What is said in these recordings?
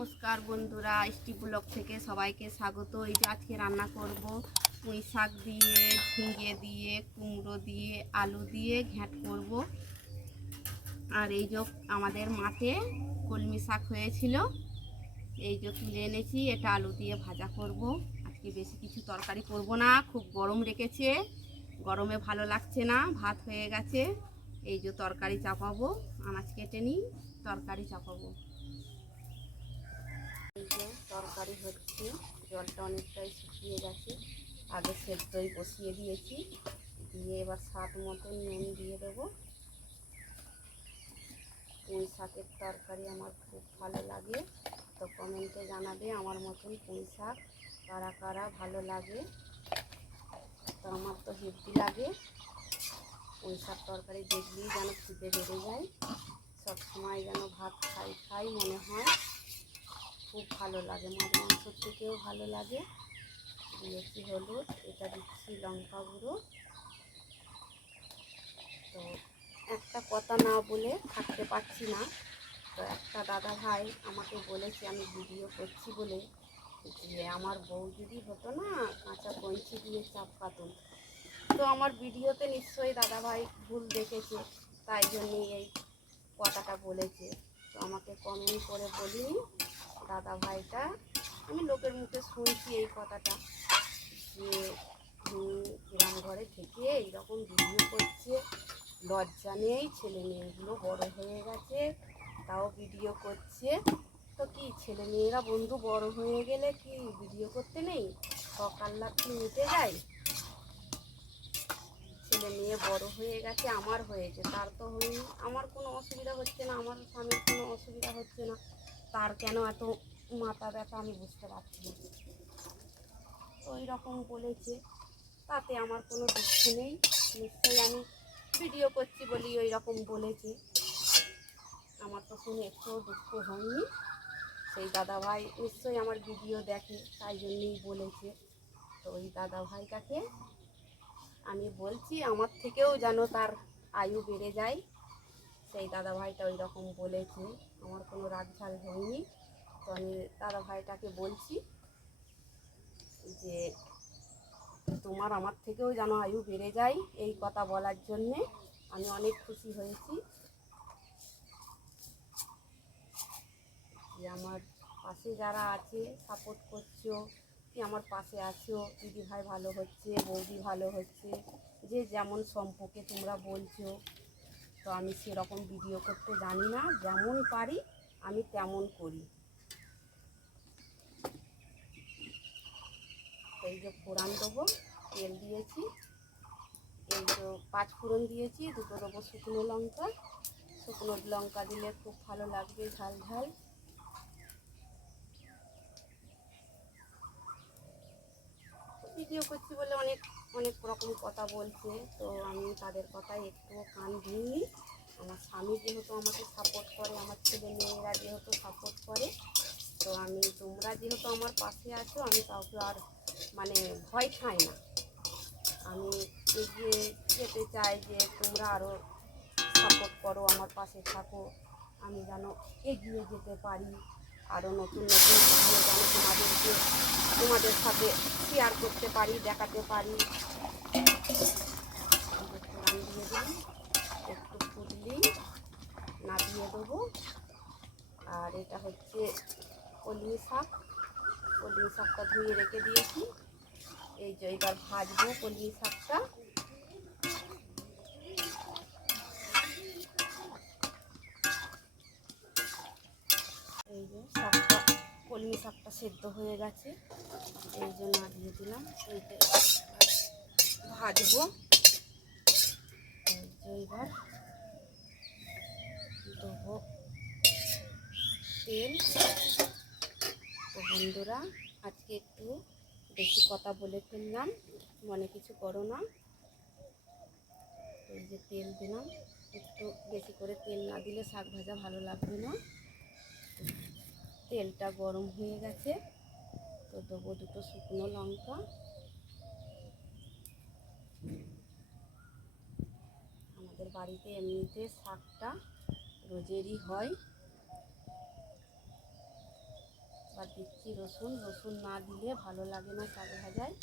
নমস্কার বন্ধুরা, ST blog থেকে সবাইকে স্বাগত। এই যে আজকে রান্না করব পুঁই শাক দিয়ে, ঝিঙে দিয়ে, কুমড়ো দিয়ে, আলু দিয়ে ঘ্যাঁট করব। আর এই যে আমাদের মাঠে কলমি শাক হয়েছিল, এই যে তুলে এনেছি, এটা আলু দিয়ে ভাজা করব। আজকে বেশি কিছু তরকারি করব না, খুব গরম রেখেছে, গরমে ভালো লাগছে না, ভাত হয়ে গেছে। এই যে তরকারি চাপাবো, আনাজ কেটে নিই, তরকারি চাপাবো। এই যে তরকারি হচ্ছে, জলটা অনেকটাই শুকিয়ে গেছে, আগে সেদ্ধই বসিয়ে দিয়েছি, দিয়ে এবার স্বাদ মতো নুন দিয়ে দেবো। পুঁই শাকের তরকারি আমার খুব ভালো লাগে, তো কমেন্টে জানাবে আমার মতন পুঁই শাক কারা কারা ভালো লাগে। তো আমার তো হেভি লাগে, পুঁই শাক তরকারি দেখলেই যেন খিদে বেড়ে যায়, সবসময় যেন ভাত খাই খাই মনে হয়, খুব ভালো লাগে, মাছ মাংসর থেকেও ভালো লাগে। দিয়েছি হলুদ, এটা দিচ্ছি লঙ্কা গুঁড়ো। তো একটা কথা না বলে থাকতে পারছি না, তো একটা দাদা ভাই আমাকে বলেছে আমি ভিডিও করছি বলে, যে আমার বউ যদি হতো না কাঁচা কঞ্চি দিয়ে চাপ কাতুন। তো আমার ভিডিওতে নিশ্চয়ই দাদা ভাই ভুল দেখেছে, তাই জন্যই এই কথাটা বলেছে। তো আমাকে কমেন্ট করে বলিনি দাদা ভাইটা, আমি লোকের মুখে শুনছি এই কথাটা, যে গ্রাম ঘরে থেকে এইরকম ভিডিও করছে, লজ্জা নেই, ছেলে মেয়েগুলো বড় হয়ে গেছে তাও ভিডিও করছে। তো কি ছেলে মেয়েরা বন্ধু বড় হয়ে গেলে কি ভিডিও করতে নেই, শখ আহ্লাদ কি মিটে যায়? ছেলে মেয়ে বড় হয়ে গেছে, আমার হয়েছে, তার তো হয়নি, আমার কোনো অসুবিধা হচ্ছে না, আমার স্বামীর কোনো অসুবিধা হচ্ছে না, তার কেন এত মাথা ব্যথা আমি বুঝতে পারছি না। তো ওই রকম বলেছে, তাতে আমার কোনো দুঃখ নেই, নিশ্চয়ই আমি ভিডিও করছি বলি ওই রকম বলেছে, আমার তো শুনে একটুও দুঃখ হয়নি। সেই দাদাভাই নিশ্চয়ই আমার ভিডিও দেখে, তাই জন্যই বলেছে। তো ওই দাদা ভাইটাকে আমি বলছি আমার থেকেও যেন তার আয়ু বেড়ে যায়, সেই দাদা ভাইটা ওই রকম বলেছে, আমার কোনো রাগ ঝাল হয়নি। তো আমি দাদা ভাইটাকে বলছি যে তোমার আমার থেকেও যেন আয়ু বেড়ে যায়, এই কথা বলার জন্যে আমি অনেক খুশি হয়েছি যে আমার পাশে যারা আছে সাপোর্ট করছো, কি আমার পাশে আছো, দিদি ভাই ভালো হচ্ছে, বৌদি ভালো হচ্ছে, যে যেমন সম্পর্কে তোমরা বলছো। তো আমি সেরকম ভিডিও করতে জানি না, যেমন পারি আমি তেমন করি। এই যে ফোড়ন দেবো, তেল দিয়েছি, এই যে 5 ফোড়ন দিয়েছি, দুটো দেবো শুকনো লঙ্কা, শুকনো লঙ্কা দিলে খুব ভালো লাগবে ঝাল ঝাল। ভিডিও করছি বলে অনেক অনেক রকম কথা বলছে, তো আমি তাদের কথায় একটুও কান দিইনি। আমার স্বামী যেহেতু আমাকে সাপোর্ট করে, আমার ছেলে মেয়েরা যেহেতু সাপোর্ট করে, তো আমি তোমরা যেহেতু আমার পাশে আছো, আমি কাউকে আর মানে ভয় খাই না, আমি এগিয়ে যেতে চাই যে তোমরা আরও সাপোর্ট করো, আমার পাশে থাকো, আমি যেন এগিয়ে যেতে পারি, আরও নতুন নতুন ভিডিও যেন তোমাদের সাথে শেয়ার করতে পারি, দেখাতে পারি। ফোড়ন দিয়ে দিই, একটু ফুটলেই নামিয়ে দেবো। আর এটা হচ্ছে কলমি শাক, কলমি শাকটা ধুয়ে রেখে দিয়েছি, এই যে এবার ভাজবো কলমি শাকটা। এই যে শাকটা, কলমি শাকটা সেদ্ধ হয়ে গেছে, এই জন্য নাড়িয়ে দিলাম, এইটা ভাজবো। এবার দেবো তেল। তো বন্ধুরা আজকে একটু বেশি কথা বলে ফেললাম, মনে কিছু করো না। এই যে তেল দিলাম, একটু বেশি করে তেল না দিলে শাক ভাজা ভালো লাগবে না। তেলটা গরম হয়ে গেছে, তো দেবো দুটো শুকনো লঙ্কা। আমাদের বাড়িতে এমনিতে শাকটা রোজেরই হয়, এবার দিচ্ছি রসুন। রসুন না দিলে ভালো লাগে না শাক ভাজায়।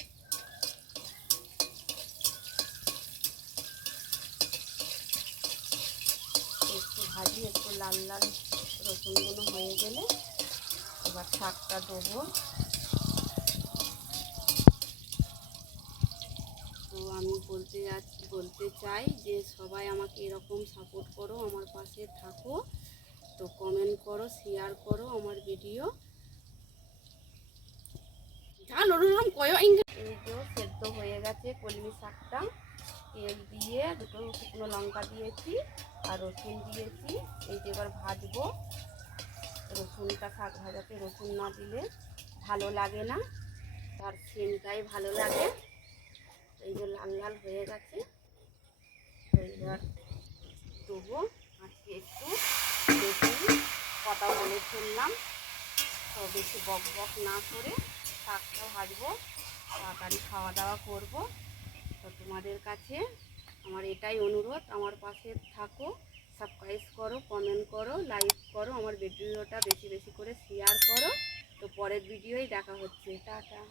একটু ভাজি, একটু লাল লাল রসুনগুলো হয়ে গেলে এবার শাকটা দেবো। তো আমি বলতে চাই যে সবাই আমাকে এরকম সাপোর্ট করো, আমার পাশে থাকো। তো কমেন্ট করো, শেয়ার করো আমার ভিডিও। এই যে সেদ্ধ হয়ে গেছে কলমি শাকটা। তেল দিয়ে দুটো শুকনো লঙ্কা দিয়েছি আর রসুন দিয়েছি। এই যে এবার ভাজবো। রসুনটা, শাক ভাজাতে রসুন না দিলে ভালো লাগে না, তার সেন্টটাই ভালো লাগে। এই যে লাল লাল হয়ে গেছে। তো এবার দেবো। আজকে একটু বেশি কথা বলে ফেললাম, তো বেশি বক বক না করে শাকটা ভাজবো, তাড়াতাড়ি খাওয়া দাওয়া করবো। তো তোমাদের কাছে আমার এটাই অনুরোধ, আমার পাশে থাকো, সাবস্ক্রাইব করো, কমেন্ট করো, লাইক করো, আমার ভিডিওটা বেশি বেশি করে শেয়ার করো। তো পরের ভিডিওই দেখা হচ্ছে। টাটা।